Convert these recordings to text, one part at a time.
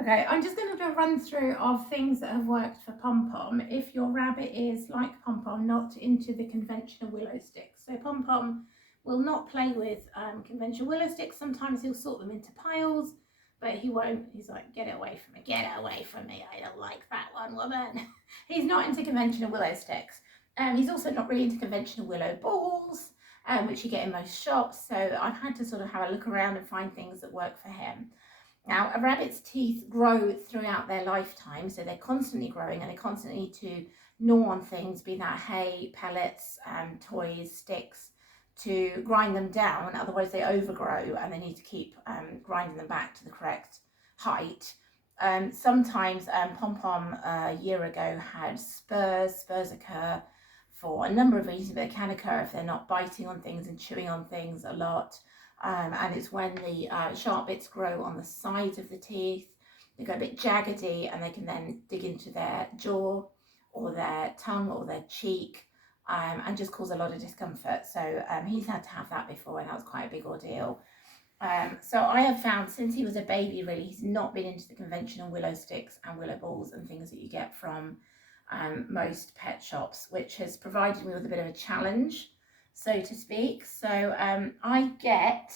Okay, I'm just going to do a run through of things that have worked for Pom Pom. If your rabbit is like Pom Pom, not into the conventional willow sticks. So Pom Pom will not play with conventional willow sticks. Sometimes he'll sort them into piles, but he won't. He's like, get it away from me, get it away from me. I don't like that one, woman. He's not into conventional willow sticks. He's also not really into conventional willow balls, which you get in most shops. So I've had to sort of have a look around and find things that work for him. Now, a rabbit's teeth grow throughout their lifetime, so they're constantly growing and they constantly need to gnaw on things, be that hay, pellets, toys, sticks, to grind them down. Otherwise, they overgrow and they need to keep grinding them back to the correct height. Sometimes Pom Pom a year ago had spurs. Spurs occur for a number of reasons, but they can occur if they're not biting on things and chewing on things a lot. And it's when the sharp bits grow on the sides of the teeth, they go a bit jaggedy and they can then dig into their jaw or their tongue or their cheek and just cause a lot of discomfort. So he's had to have that before, and that was quite a big ordeal. So I have found since he was a baby, really, he's not been into the conventional willow sticks and willow balls and things that you get from most pet shops, which has provided me with a bit of a challenge, so to speak. So I get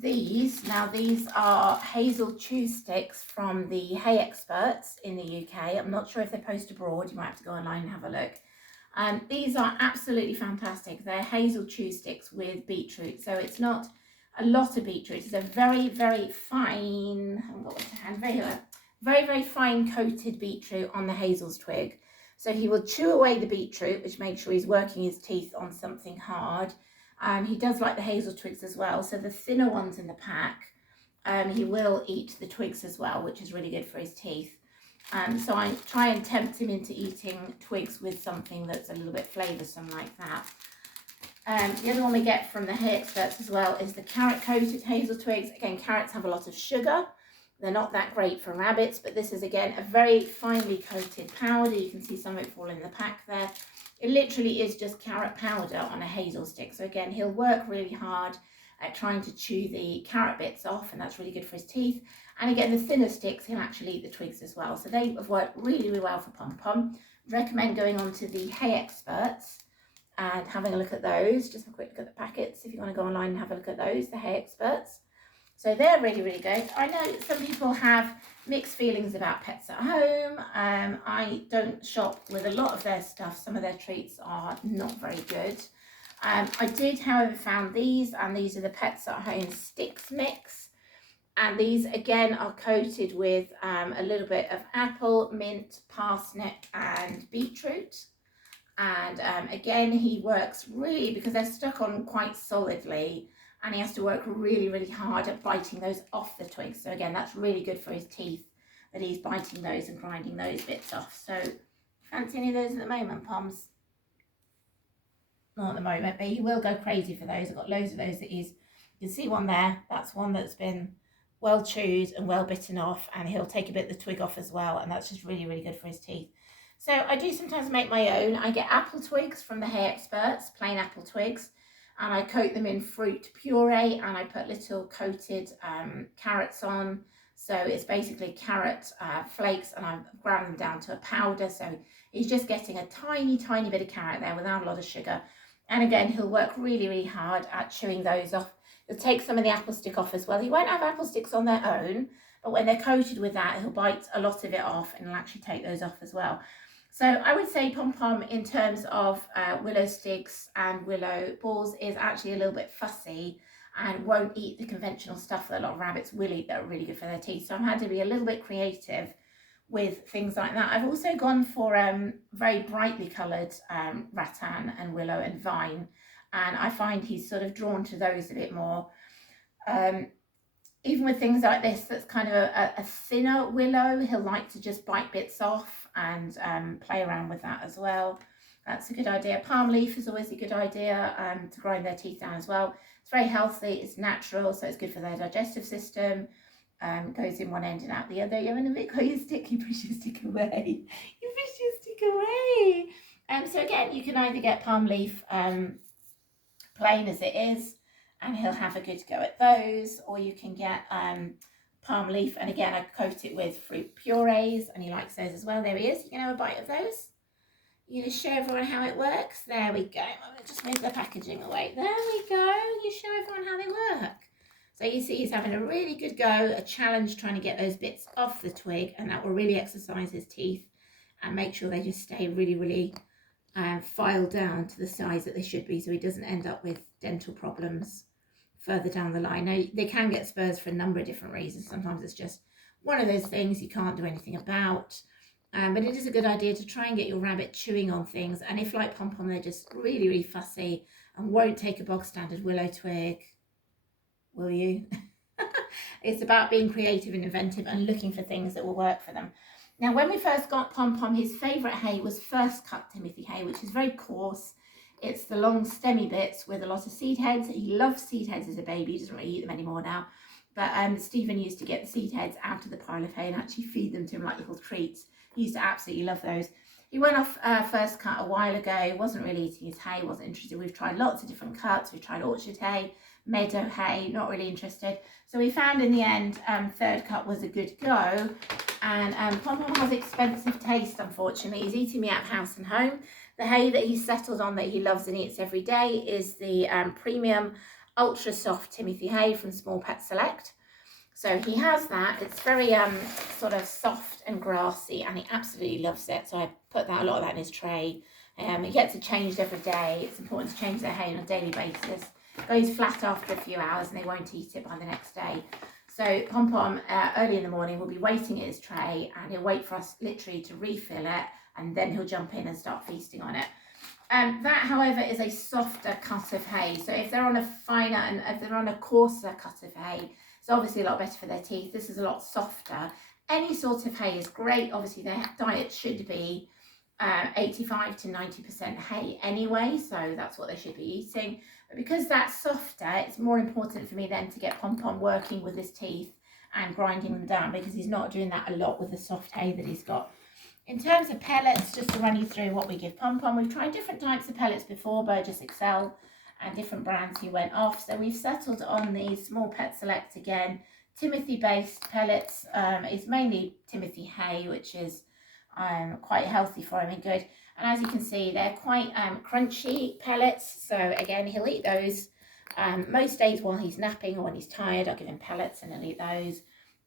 these. Now these are hazel chew sticks from the Hay Experts in the UK. I'm not sure if they post abroad. You might have to go online and have a look. These are absolutely fantastic. They're hazel chew sticks with beetroot. So it's not a lot of beetroot. It's a very, very fine, I haven't got it to hand, very, very fine coated beetroot on the hazel's twig. So he will chew away the beetroot, which makes sure he's working his teeth on something hard. He does like the hazel twigs as well. So the thinner ones in the pack, he will eat the twigs as well, which is really good for his teeth. So I try and tempt him into eating twigs with something that's a little bit flavoursome like that. The other one we get from the Hay Experts as well is the carrot coated hazel twigs. Again, carrots have a lot of sugar. They're not that great for rabbits, but this is again a very finely coated powder. You can see some of it fall in the pack there. It literally is just carrot powder on a hazel stick. So again, he'll work really hard at trying to chew the carrot bits off, and that's really good for his teeth. And again, the thinner sticks, he'll actually eat the twigs as well. So they have worked really, really well for Pom Pom. Recommend going on to the Hay Experts and having a look at those. Just have a quick look at the packets if you want to go online and have a look at those, the Hay Experts. So they're really, really good. I know some people have mixed feelings about Pets at Home. I don't shop with a lot of their stuff. Some of their treats are not very good. I did, however, found these, and these are the Pets at Home Sticks Mix. And these, again, are coated with a little bit of apple, mint, parsnip, and beetroot. And again, he works really, because they're stuck on quite solidly, and he has to work really, really hard at biting those off the twigs. So again, that's really good for his teeth, that he's biting those and grinding those bits off. So fancy any of those at the moment, Poms? Not at the moment, but he will go crazy for those. I've got loads of those that you can see one there. That's one that's been well chewed and well bitten off, and he'll take a bit of the twig off as well, and that's just really, really good for his teeth. So I do sometimes make my own. I get apple twigs from the Hay Experts, plain apple twigs, and I coat them in fruit puree, and I put little coated carrots on. So it's basically carrot flakes, and I've ground them down to a powder. So he's just getting a tiny, tiny bit of carrot there without a lot of sugar. And again, he'll work really, really hard at chewing those off. He'll take some of the apple stick off as well. He won't have apple sticks on their own, but when they're coated with that, he'll bite a lot of it off and he'll actually take those off as well. So I would say Pom Pom, in terms of willow sticks and willow balls, is actually a little bit fussy and won't eat the conventional stuff that a lot of rabbits will eat that are really good for their teeth. So I've had to be a little bit creative with things like that. I've also gone for very brightly coloured rattan and willow and vine, and I find he's sort of drawn to those a bit more. Even with things like this, that's kind of a thinner willow, he'll like to just bite bits off and play around with that as well. That's a good idea. Palm leaf is always a good idea to grind their teeth down as well. It's very healthy, it's natural, so it's good for their digestive system. Goes in one end and out the other. You're having a bit got your stick, you push your stick away. You push your stick away. So again, you can either get palm leaf plain as it is, and he'll have a good go at those, or you can get palm leaf, and again I coat it with fruit purees, and he likes those as well. There he is. You can have a bite of those. You just show everyone how it works. There we go. I'm going to just move the packaging away. There we go. You show everyone how they work. So you see he's having a really good go, a challenge trying to get those bits off the twig, and that will really exercise his teeth and make sure they just stay really, really filed down to the size that they should be, so he doesn't end up with dental problems further down the line. Now, they can get spurs for a number of different reasons. Sometimes it's just one of those things you can't do anything about. But it is a good idea to try and get your rabbit chewing on things. And if, like Pom Pom, they're just really, really fussy and won't take a bog standard willow twig, will you? It's about being creative and inventive and looking for things that will work for them. Now, when we first got Pom Pom, his favourite hay was first cut Timothy hay, which is very coarse. It's the long stemmy bits with a lot of seed heads. He loves seed heads as a baby. He doesn't really eat them anymore now. But Stephen used to get the seed heads out of the pile of hay and actually feed them to him like little treats. He used to absolutely love those. He went off first cut a while ago. He wasn't really eating his hay, wasn't interested. We've tried lots of different cuts. We've tried orchard hay, meadow hay, not really interested. So we found in the end third cut was a good go. And Pom Pom has expensive taste, unfortunately. He's eating me out of house and home. The hay that he's settled on that he loves and eats every day is the premium ultra soft Timothy hay from Small Pet Select. So he has that. It's very sort of soft and grassy, and he absolutely loves it. So I put a lot of that in his tray. He gets it changed every day. It's important to change their hay on a daily basis. It goes flat after a few hours and they won't eat it by the next day. So Pom Pom early in the morning will be waiting at his tray, and he'll wait for us literally to refill it, and then he'll jump in and start feasting on it. That, however, is a softer cut of hay. So if they're on a finer and if they're on a coarser cut of hay, it's obviously a lot better for their teeth. This is a lot softer. Any sort of hay is great. Obviously, their diet should be 85 to 90% hay anyway, so that's what they should be eating. But because that's softer, it's more important for me then to get Pom Pom working with his teeth and grinding them down, because he's not doing that a lot with the soft hay that he's got. In terms of pellets, just to run you through what we give Pom Pom, we've tried different types of pellets before, Burgess Excel, and different brands he went off. So we've settled on the Small Pet Select again, Timothy based pellets. It's mainly Timothy hay, which is quite healthy for him and good. And as you can see, they're quite crunchy pellets. So again, he'll eat those most days while he's napping or when he's tired. I'll give him pellets and he'll eat those.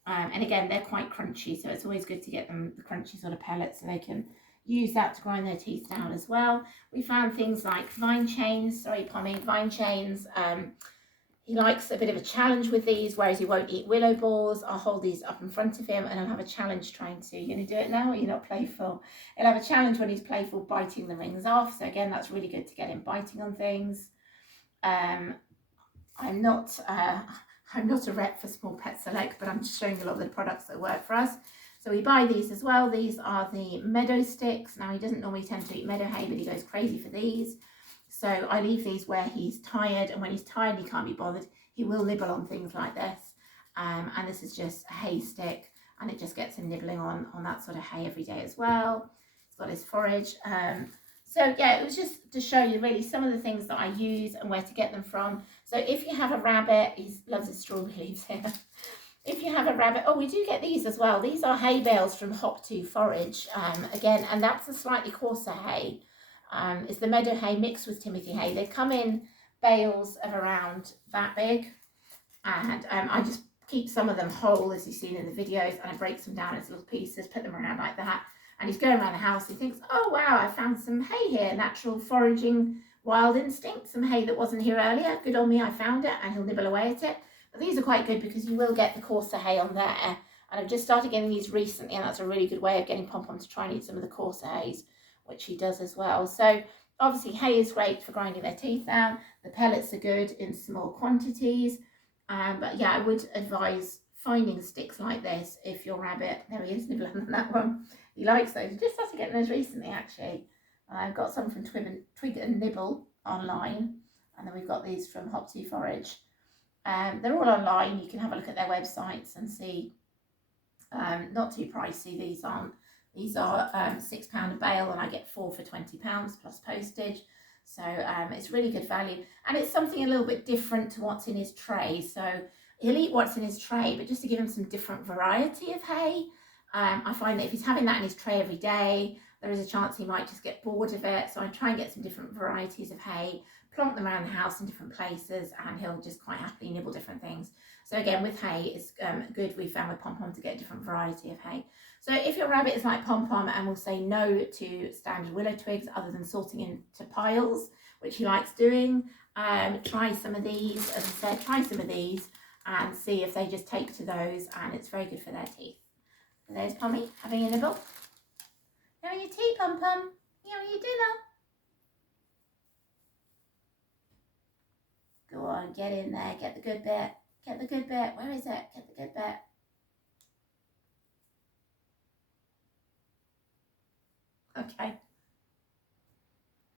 And again, they're quite crunchy, so it's always good to get them the crunchy sort of pellets so they can use that to grind their teeth down as well. We found things like vine chains, vine chains. He likes a bit of a challenge with these, whereas he won't eat willow balls. I'll hold these up in front of him and I'll have a challenge trying to, you're going to do it now or you're not playful? He'll have a challenge when he's playful, biting the rings off. So again, that's really good to get him biting on things. I'm not a rep for Small Pet Select, but I'm just showing a lot of the products that work for us. So we buy these as well. These are the meadow sticks. Now, he doesn't normally tend to eat meadow hay, but he goes crazy for these. So I leave these where he's tired, and when he's tired, he can't be bothered. He will nibble on things like this. And this is just a hay stick, and it just gets him nibbling on that sort of hay every day as well. He's got his forage. So yeah, it was just to show you really some of the things that I use and where to get them from. So if you have a rabbit, he loves his strawberry leaves here. If you have a rabbit, oh, we do get these as well. These are hay bales from Hop to Forage, again, and that's a slightly coarser hay. It's the meadow hay mixed with Timothy hay. They come in bales of around that big, and I just keep some of them whole, as you've seen in the videos, and I break them down into little pieces, put them around like that. And he's going around the house, he thinks, oh wow, I found some hay here, natural foraging, wild instinct, some hay that wasn't here earlier. Good on me, I found it, and he'll nibble away at it. But these are quite good because you will get the coarser hay on there. And I've just started getting these recently, and that's a really good way of getting Pom Pom to try and eat some of the coarser hays, which he does as well. So obviously hay is great for grinding their teeth down. The pellets are good in small quantities. But yeah, I would advise finding sticks like this if your rabbit, there he is nibbling on that one. He likes those. I just started getting those recently, actually. I've got some from Twig and Nibble online, and then we've got these from Hop to Forage. They're all online. You can have a look at their websites and see. Not too pricey. These aren't. These are £6 a bale, and I get 4 for £20 plus postage. So it's really good value, and it's something a little bit different to what's in his tray. So He'll eat what's in his tray, but just to give him some different variety of hay. I find that if he's having that in his tray every day, there is a chance he might just get bored of it. So I try and get some different varieties of hay, plonk them around the house in different places, and he'll just quite happily nibble different things. So again, with hay, it's good, we found with Pom Pom, to get a different variety of hay. So if your rabbit is like Pom Pom and will say no to standard willow twigs other than sorting into piles, which he likes doing, try some of these. As I said, try some of these and see if they just take to those, and it's very good for their teeth. So there's Pommy having a nibble. You having your tea, Pom Pom? You having your dinner? Go on, get in there, get the good bit. Get the good bit. Where is it? Get the good bit. Okay.